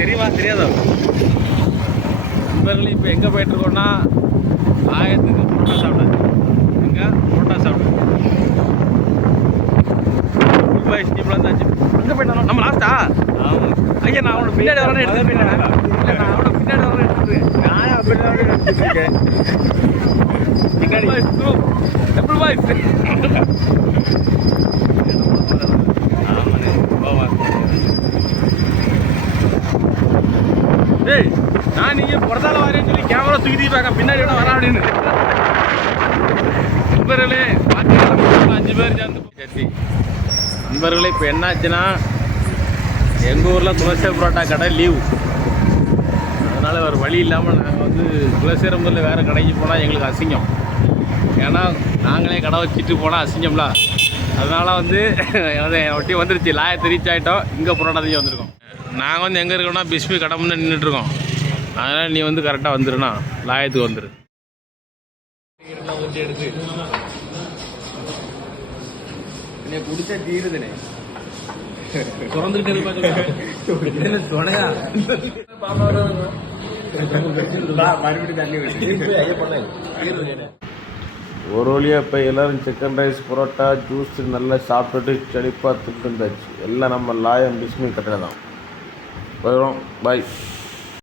தெரியுமா தெரியாதோ நண்பர்கள்? இப்போ எங்கே போயிட்டுருக்கோன்னா ஆயத்துக்கு புரோட்டா சாப்பிடுது. எங்கே புரோட்டா சாப்பிடுது ரூபாய் ஸ்டீமில் இருந்தாச்சு. அங்கே போயிட்டாலும் நம்ம லாஸ்ட்டா? ஆமாம். ஐயா நான் அவனோட பின்னாடி வரேன்னு எடுத்துருக்கேன். இல்லை நான் அவனோட பின்னாடி வரேன்னு எடுத்துருக்கேன். நான் பின்னாடி எடுத்துருக்கேன். பின்னாடி டபுள் பாய்ஸ். டேய் நான் நீங்கள் புறத்தால வரேன்னு சொல்லி கேமரா தூக்கி பார்க்க பின்னாடி விட வரா அப்படின்னு. நண்பர்களே பார்த்தீங்கன்னா 5 பேர் சேர்ந்து சரி நண்பர்களே. இப்போ என்னாச்சுன்னா எங்கள் ஊரில் துளசி புரோட்டா கடை லீவு. அதனால் வேறு வழி இல்லாமல் நாங்கள் வந்து துளசிரம்பூரில் வேறு கடைக்கு போனால் எங்களுக்கு அசிங்கம். ஏன்னா நாங்களே கடை வச்சுட்டு போனால் அசிங்கம்ல. அதனால் வந்து அதை ஒட்டி வந்துருச்சு. லாயத்தை ரீச் ஆகிட்டோம். இங்கே புரோட்டா தீ வந்திருக்கோம். நாங்கள் வந்து எங்கே இருக்கோம்னா பிஸ்மி கடை முன்னே நின்றுட்டுருக்கோம். அதனால் நீ வந்து கரெக்டாக வந்துடுண்ணா, லாயத்துக்கு வந்துடு. எடுத்து என்னை பிடிச்சா தீருதுனே திறந்துட்டு துணையா மறுபடியும் தண்ணி ஒரு வழியாக இப்போ எல்லோரும் சிக்கன் ரைஸ் புரோட்டா ஜூஸ் நல்லா சாப்பிட்டுட்டு செழிப்பாக திட்டு இருந்தாச்சு. எல்லாம் நம்ம லாயம் பிஸ்மி கட்டை தான். போயிடும். பாய்.